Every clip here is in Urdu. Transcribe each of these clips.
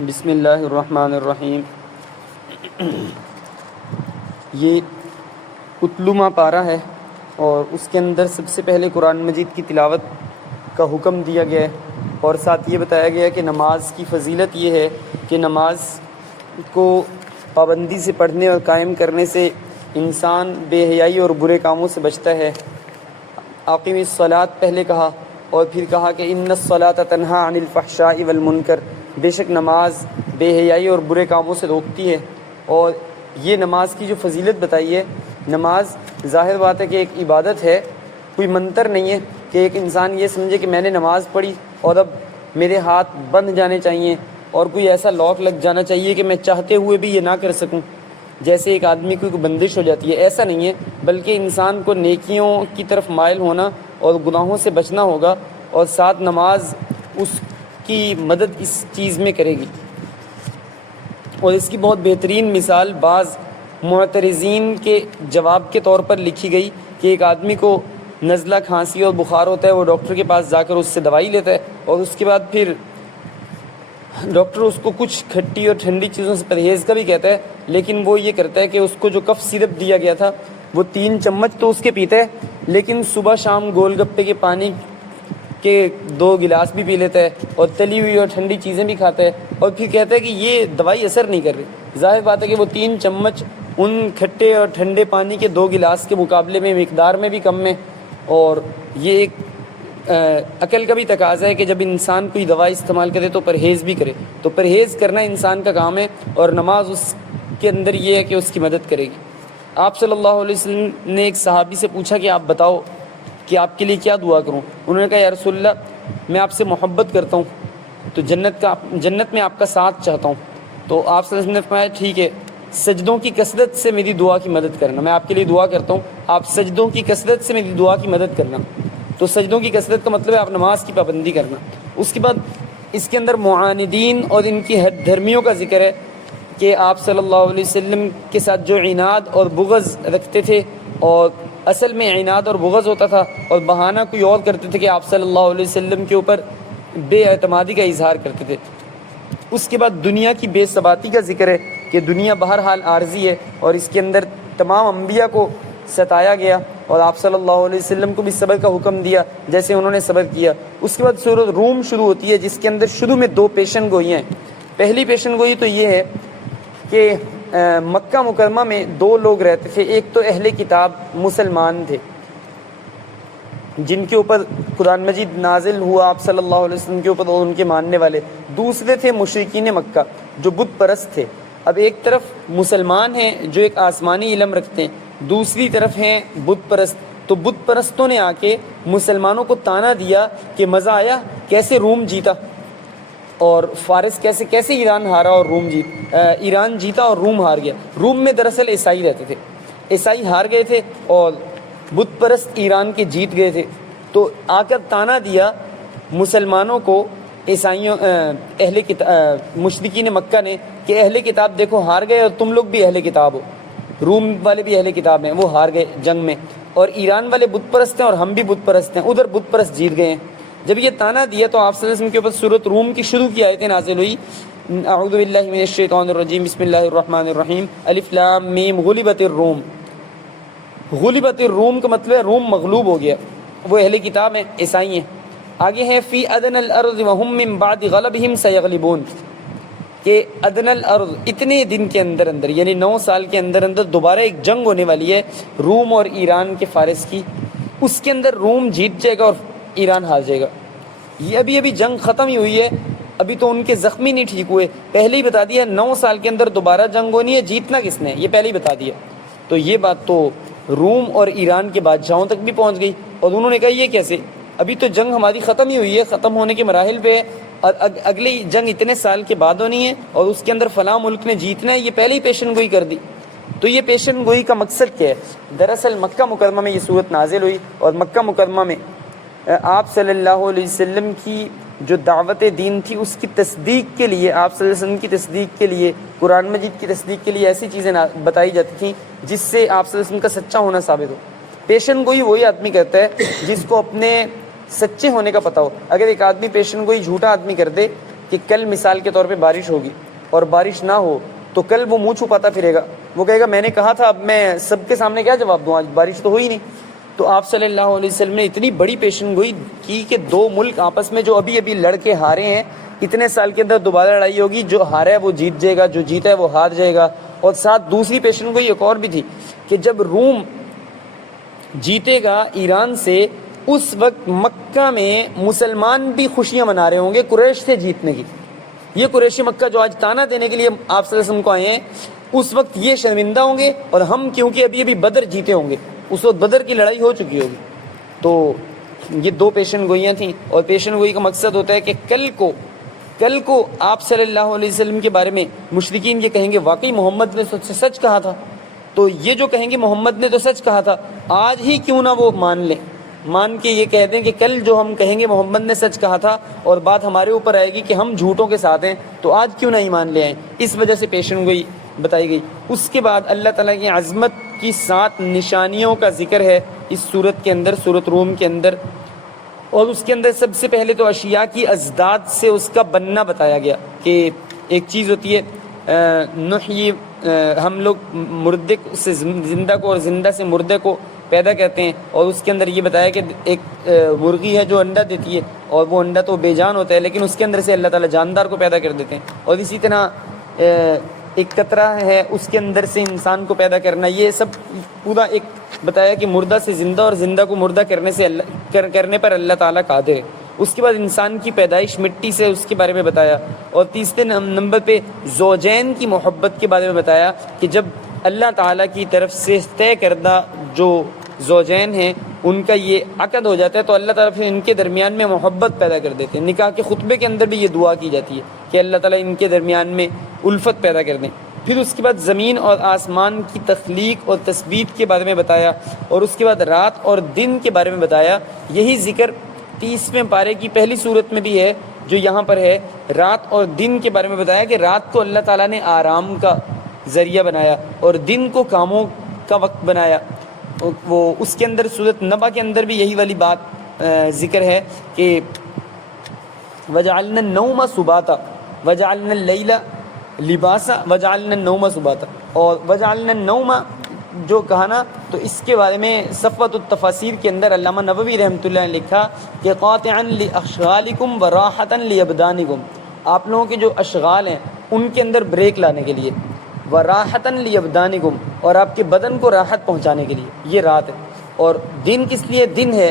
بسم اللہ الرحمن الرحیم۔ یہ اتلو پارہ ہے اور اس کے اندر سب سے پہلے قرآن مجید کی تلاوت کا حکم دیا گیا ہے، اور ساتھ یہ بتایا گیا کہ نماز کی فضیلت یہ ہے کہ نماز کو پابندی سے پڑھنے اور قائم کرنے سے انسان بے حیائی اور برے کاموں سے بچتا ہے۔ اقیم الصلاۃ پہلے کہا اور پھر کہا کہ ان الصلاۃ تنہی عن الفحشاء والمنکر، بے شک نماز بے حیائی اور برے کاموں سے روکتی ہے۔ اور یہ نماز کی جو فضیلت بتائی ہے، نماز ظاہر بات ہے کہ ایک عبادت ہے، کوئی منتر نہیں ہے کہ ایک انسان یہ سمجھے کہ میں نے نماز پڑھی اور اب میرے ہاتھ بند جانے چاہیے اور کوئی ایسا لاک لگ جانا چاہیے کہ میں چاہتے ہوئے بھی یہ نہ کر سکوں، جیسے ایک آدمی کو کوئی بندش ہو جاتی ہے۔ ایسا نہیں ہے، بلکہ انسان کو نیکیوں کی طرف مائل ہونا اور گناہوں سے بچنا ہوگا، اور ساتھ نماز اس کی مدد اس چیز میں کرے گی۔ اور اس کی بہت بہترین مثال بعض معترضین کے جواب کے طور پر لکھی گئی کہ ایک آدمی کو نزلہ، کھانسی اور بخار ہوتا ہے، وہ ڈاکٹر کے پاس جا کر اس سے دوائی لیتا ہے، اور اس کے بعد پھر ڈاکٹر اس کو کچھ کھٹی اور ٹھنڈی چیزوں سے پرہیز کا بھی کہتا ہے، لیکن وہ یہ کرتا ہے کہ اس کو جو کف سیرپ دیا گیا تھا وہ 3 چمچ تو اس کے پیتا ہے، لیکن صبح شام گول گپے کے پانی کے 2 گلاس بھی پی لیتا ہے، اور تلی ہوئی اور ٹھنڈی چیزیں بھی کھاتا ہے، اور پھر کہتا ہے کہ یہ دوائی اثر نہیں کر رہی۔ ظاہر بات ہے کہ وہ 3 چمچ ان کھٹے اور ٹھنڈے پانی کے 2 گلاس کے مقابلے میں مقدار میں بھی کم ہے، اور یہ ایک عقل کا بھی تقاضا ہے کہ جب انسان کوئی دوا استعمال کرے تو پرہیز بھی کرے، تو پرہیز کرنا انسان کا کام ہے، اور نماز اس کے اندر یہ ہے کہ اس کی مدد کرے گی۔ آپ صلی اللہ علیہ وسلم نے ایک صحابی سے پوچھا کہ آپ بتاؤ کہ آپ کے لیے کیا دعا کروں؟ انہوں نے کہا یا رسول اللہ، میں آپ سے محبت کرتا ہوں، تو جنت میں آپ کا ساتھ چاہتا ہوں۔ تو آپ صلی اللہ علیہ وسلم نے فرمایا ٹھیک ہے، سجدوں کی کثرت سے میری دعا کی مدد کرنا، میں آپ کے لیے دعا کرتا ہوں، آپ سجدوں کی کثرت سے میری دعا کی مدد کرنا۔ تو سجدوں کی کثرت کا مطلب ہے آپ نماز کی پابندی کرنا۔ اس کے بعد اس کے اندر معاندین اور ان کی حد دھرمیوں کا ذکر ہے کہ آپ صلی اللہ علیہ وسلم کے ساتھ جو عناد اور بغض رکھتے تھے، اور اصل میں عناد اور بغض ہوتا تھا، اور بہانہ کوئی اور کرتے تھے کہ آپ صلی اللہ علیہ وسلم کے اوپر بے اعتمادی کا اظہار کرتے تھے۔ اس کے بعد دنیا کی بے ثباتی کا ذکر ہے کہ دنیا بہرحال عارضی ہے، اور اس کے اندر تمام انبیاء کو ستایا گیا، اور آپ صلی اللہ علیہ وسلم کو بھی صبر کا حکم دیا جیسے انہوں نے صبر کیا۔ اس کے بعد سورۃ روم شروع ہوتی ہے، جس کے اندر شروع میں 2 پیشن گوئیاں ہیں۔ پہلی پیشن گوئی تو یہ ہے کہ مکہ مکرمہ میں 2 لوگ رہتے تھے، ایک تو اہل کتاب مسلمان تھے جن کے اوپر قرآن مجید نازل ہوا آپ صلی اللہ علیہ وسلم کے اوپر اور ان کے ماننے والے، دوسرے تھے مشرکین مکہ جو بت پرست تھے۔ اب ایک طرف مسلمان ہیں جو ایک آسمانی علم رکھتے ہیں، دوسری طرف ہیں بت پرست۔ تو بت پرستوں نے آ کے مسلمانوں کو تانا دیا کہ مزہ آیا کیسے روم جیتا، اور فارس کیسے ایران ہارا اور ایران جیتا اور روم ہار گیا۔ روم میں دراصل عیسائی رہتے تھے، عیسائی ہار گئے تھے اور بت پرست ایران کے جیت گئے تھے۔ تو آ کر تانا دیا مسلمانوں کو عیسائیوں مشرکین مکہ نے کہ اہل کتاب دیکھو ہار گئے اور تم لوگ بھی اہل کتاب ہو، روم والے بھی اہل کتاب ہیں، وہ ہار گئے جنگ میں، اور ایران والے بت پرست ہیں اور ہم بھی بت پرست ہیں، ادھر بت پرست جیت گئے ہیں۔ جب یہ تانا دیا تو آپ صلی اللہ علیہ وسلم کے اوپر سورۃ روم کی شروع کی آیتیں نازل ہوئی۔ اعوذ باللہ من الشیطان الرجیم، بسم اللہ الرحمن الرحیم، الف لام میم، غلبت الروم۔ غلبت الروم کا مطلب ہے روم مغلوب ہو گیا، وہ اہل کتاب ہیں، عیسائی ہیں۔ آگے ہیں فی ادنی الارض وهم من بعد غلبهم سیغلبون، کہ ادنی الارض اتنے دن کے اندر یعنی 9 سال کے اندر دوبارہ ایک جنگ ہونے والی ہے روم اور ایران کے فارس کی، اس کے اندر روم جیت جائے گا اور ایران ہار جائے گا۔ یہ ابھی جنگ ختم ہی ہوئی ہے، ابھی تو ان کے زخمی نہیں ٹھیک ہوئے، پہلے ہی بتا دیا 9 سال کے اندر دوبارہ جنگ ہونی ہے، جیتنا کس نے، یہ پہلے ہی بتا دیا۔ تو یہ بات تو روم اور ایران کے بادشاہوں تک بھی پہنچ گئی، اور انہوں نے کہا یہ کیسے، ابھی تو جنگ ہماری ختم ہی ہوئی ہے، ختم ہونے کے مراحل پہ ہے، اور اگلی جنگ اتنے سال کے بعد ہونی ہے، اور اس کے اندر فلاں ملک نے جیتنا ہے، یہ پہلے ہی پیشن گوئی کر دی۔ تو یہ پیشن گوئی کا مقصد کیا ہے؟ دراصل مکہ مکرمہ میں یہ صورت نازل ہوئی، اور مکہ مکرمہ میں آپ صلی اللہ علیہ وسلم کی جو دعوت دین تھی اس کی تصدیق کے لیے، آپ صلی اللہ علیہ وسلم کی تصدیق کے لیے، قرآن مجید کی تصدیق کے لیے ایسی چیزیں بتائی جاتی تھیں جس سے آپ صلی اللہ علیہ وسلم کا سچا ہونا ثابت ہو۔ پیشن گوئی وہی آدمی کرتا ہے جس کو اپنے سچے ہونے کا پتہ ہو۔ اگر ایک آدمی پیشن گوئی جھوٹا آدمی کر دے کہ کل مثال کے طور پہ بارش ہوگی اور بارش نہ ہو تو کل وہ منہ چھپاتا پھرے گا، وہ کہے گا میں نے کہا تھا، اب میں سب کے سامنے کیا جواب دوں، آج بارش تو ہوئی نہیں۔ تو آپ صلی اللہ علیہ وسلم نے اتنی بڑی پیشن گوئی کی کہ دو ملک آپس میں جو ابھی ابھی لڑ کے ہارے ہیں، اتنے سال کے اندر دوبارہ لڑائی ہوگی، جو ہارا ہے وہ جیت جائے گا، جو جیتا ہے وہ ہار جائے گا۔ اور ساتھ دوسری پیشن گوئی ایک اور بھی تھی کہ جب روم جیتے گا ایران سے، اس وقت مکہ میں مسلمان بھی خوشیاں منا رہے ہوں گے قریش سے جیتنے کی۔ یہ قریش مکہ جو آج تانا دینے کے لیے آپ صلی اللہ علیہ وسلم کو آئے ہیں، اس وقت یہ شرمندہ ہوں گے، اور ہم کیونکہ ابھی ابھی بدر جیتے ہوں گے، اس وقت بدر کی لڑائی ہو چکی ہوگی۔ تو یہ دو پیشن گوئیاں تھیں، اور پیشن گوئی کا مقصد ہوتا ہے کہ کل کو آپ صلی اللہ علیہ وسلم کے بارے میں مشرکین یہ کہیں گے واقعی محمد نے سچ کہا تھا، تو یہ جو کہیں گے محمد نے تو سچ کہا تھا، آج ہی کیوں نہ وہ مان کے یہ کہہ دیں کہ کل جو ہم کہیں گے محمد نے سچ کہا تھا، اور بات ہمارے اوپر آئے گی کہ ہم جھوٹوں کے ساتھ ہیں، تو آج کیوں نہ ایمان لے آئیں۔ اس وجہ سے پیشن گوئی بتائی گئی۔ اس کے بعد اللہ تعالیٰ کی عظمت کی 7 نشانیوں کا ذکر ہے اس سورت کے اندر، سورت روم کے اندر، اور اس کے اندر سب سے پہلے تو اشیاء کی ازداد سے اس کا بننا بتایا گیا کہ ایک چیز ہوتی ہے نحیی، ہم لوگ مردے سے زندہ کو اور زندہ سے مردے کو پیدا کرتے ہیں، اور اس کے اندر یہ بتایا کہ ایک مرغی ہے جو انڈا دیتی ہے، اور وہ انڈا تو بے جان ہوتا ہے، لیکن اس کے اندر سے اللہ تعالیٰ جاندار کو پیدا کر دیتے ہیں، اور اسی طرح ایک قطرہ ہے اس کے اندر سے انسان کو پیدا کرنا، یہ سب پورا ایک بتایا کہ مردہ سے زندہ اور زندہ کو مردہ کرنے پر اللہ تعالیٰ قادر ہے۔ اس کے بعد انسان کی پیدائش مٹی سے، اس کے بارے میں بتایا، اور تیسرے نمبر پہ زوجین کی محبت کے بارے میں بتایا کہ جب اللہ تعالیٰ کی طرف سے طے کردہ جو زوجین ہیں ان کا یہ عقد ہو جاتا ہے تو اللہ تعالیٰ پھر ان کے درمیان میں محبت پیدا کر دیتے ہیں۔ نکاح کے خطبے کے اندر بھی یہ دعا کی جاتی ہے کہ اللہ تعالیٰ ان کے درمیان میں الفت پیدا کر دیں۔ پھر اس کے بعد زمین اور آسمان کی تخلیق اور تثبیت کے بارے میں بتایا، اور اس کے بعد رات اور دن کے بارے میں بتایا۔ یہی ذکر 30ویں پارے کی پہلی صورت میں بھی ہے جو یہاں پر ہے، رات اور دن کے بارے میں بتایا کہ رات کو اللہ تعالیٰ نے آرام کا ذریعہ بنایا اور دن کو کاموں کا وقت بنایا۔ وہ اس کے اندر سورۃ نبا کے اندر بھی یہی والی بات ذکر ہے کہ وَجَعَلْنَا النَّوْمَ سُبَاتًا وَجَعَلْنَا اللَّيْلَ لِبَاسًا وَجَعَلْنَا النَّوْمَ سُبَاتًا، اور وَجَعَلْنَا النَّوْمَ جو کہا نا، تو اس کے بارے میں صفوۃ التفاسیر کے اندر علامہ نووی رحمۃ اللہ نے لکھا کہ قاطعا لاشغالکم وراحتا لابدانکم، آپ لوگوں کے جو اشغال ہیں ان کے اندر بریک لانے کے لیے، وراحتا لابدانکم، اور آپ کے بدن کو راحت پہنچانے کے لیے یہ رات ہے، اور دن کس لیے؟ دن ہے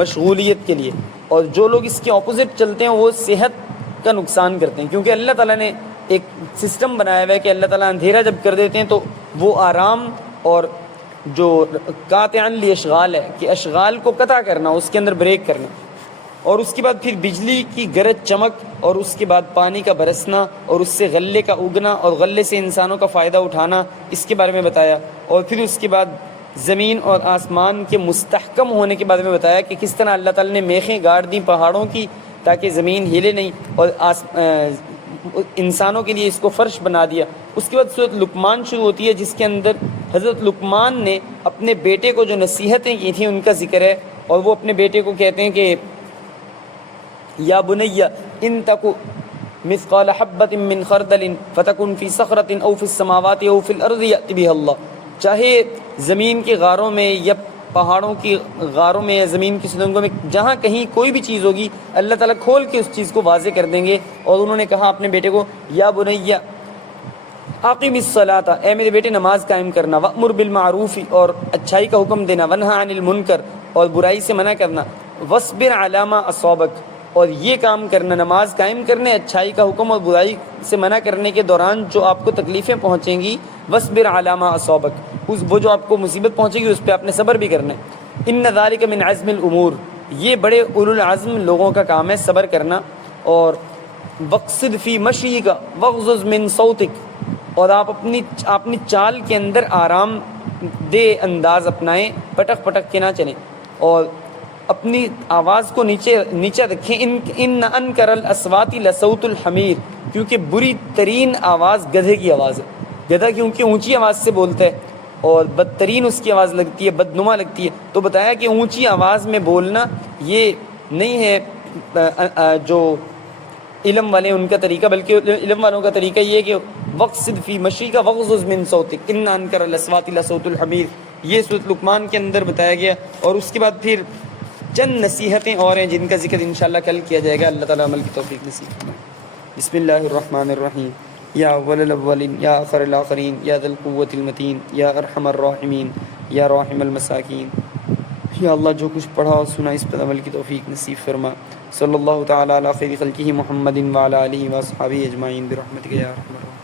مشغولیت کے لیے، اور جو لوگ اس کے اپوزٹ چلتے ہیں وہ صحت کا نقصان کرتے ہیں، کیونکہ اللہ تعالیٰ نے ایک سسٹم بنایا ہوا ہے کہ اللہ تعالیٰ اندھیرا جب کر دیتے ہیں تو وہ آرام، اور جو قاطعا لاشغال ہے کہ اشغال کو قطع کرنا، اس کے اندر بریک کرنا، اور اس کے بعد پھر بجلی کی گرج چمک، اور اس کے بعد پانی کا برسنا، اور اس سے غلے کا اگنا، اور غلے سے انسانوں کا فائدہ اٹھانا، اس کے بارے میں بتایا، اور پھر اس کے بعد زمین اور آسمان کے مستحکم ہونے کے بارے میں بتایا کہ کس طرح اللہ تعالیٰ نے میخیں گاڑ دیں پہاڑوں کی تاکہ زمین ہلے نہیں، اور انسانوں کے لیے اس کو فرش بنا دیا۔ اس کے بعد سورۃ لقمان شروع ہوتی ہے جس کے اندر حضرت لقمان نے اپنے بیٹے کو جو نصیحتیں کی تھیں ان کا ذکر ہے، اور وہ اپنے بیٹے کو کہتے ہیں کہ یا بنی ان تک مثقال حبۃ من خردل فتکن فی صخرۃ او فی السماوات او فی الارض یأتی بها اللہ، چاہے زمین کے غاروں میں یا پہاڑوں کی غاروں میں یا زمین کی سرنگوں میں جہاں کہیں کوئی بھی چیز ہوگی اللہ تعالیٰ کھول کے اس چیز کو واضح کر دیں گے۔ اور انہوں نے کہا اپنے بیٹے کو یا بنی اقم الصلاۃ، اے میرے بیٹے نماز قائم کرنا، وامر بالمعروف، اور اچھائی کا حکم دینا، ونہا عن المنکر، اور برائی سے منع کرنا، واصبر علی ما اصابک، اور یہ کام کرنا، نماز قائم کرنے، اچھائی کا حکم اور برائی سے منع کرنے کے دوران جو آپ کو تکلیفیں پہنچیں گی، واصبر علی ما اصابک، وہ جو آپ کو مصیبت پہنچے گی اس پہ آپ نے صبر بھی کرنا ہے۔ ان ذالک من عزم الامور، یہ بڑے اولو العزم لوگوں کا کام ہے صبر کرنا۔ اور وقصد فی مشیک واغضض من صوتک، اور آپ اپنی چال کے اندر آرام دہ انداز اپنائیں، پٹک پٹک کے نہ چلیں، اور اپنی آواز کو نیچے رکھیں۔ ان انکر الاصوات لصوت الحمیر، کیونکہ بری ترین آواز گدھے کی آواز ہے، گدھا کیونکہ اونچی آواز سے بولتا ہے اور بدترین اس کی آواز لگتی ہے، بدنما لگتی ہے، تو بتایا کہ اونچی آواز میں بولنا یہ نہیں ہے جو علم والے ان کا طریقہ، بلکہ علم والوں کا طریقہ یہ ہے کہ وقصد فی مشی کا وغضض من صوتک ان انکر الاصوات لصوت الحمیر، یہ سورۃ لقمان کے اندر بتایا گیا۔ اور اس کے بعد پھر چند نصیحتیں اور ہیں جن کا ذکر انشاءاللہ کل کیا جائے گا۔ اللہ تعالیٰ عمل کی توفیق نصیب فرمائے۔ بسم اللہ الرحمن الرحیم، یا اول الاولین یا آخر الاخرین یا ذی القوۃ المتین یا ارحم الراحمین یا راحم المساکین، یا اللہ جو کچھ پڑھا اور سنا اس پر عمل کی توفیق نصیب فرما۔ صلی اللہ تعالیٰ علی خیر خلقہ محمد وعلی آلہ واصحابہ اجمعین برحمتک یا ارحم الراحمین۔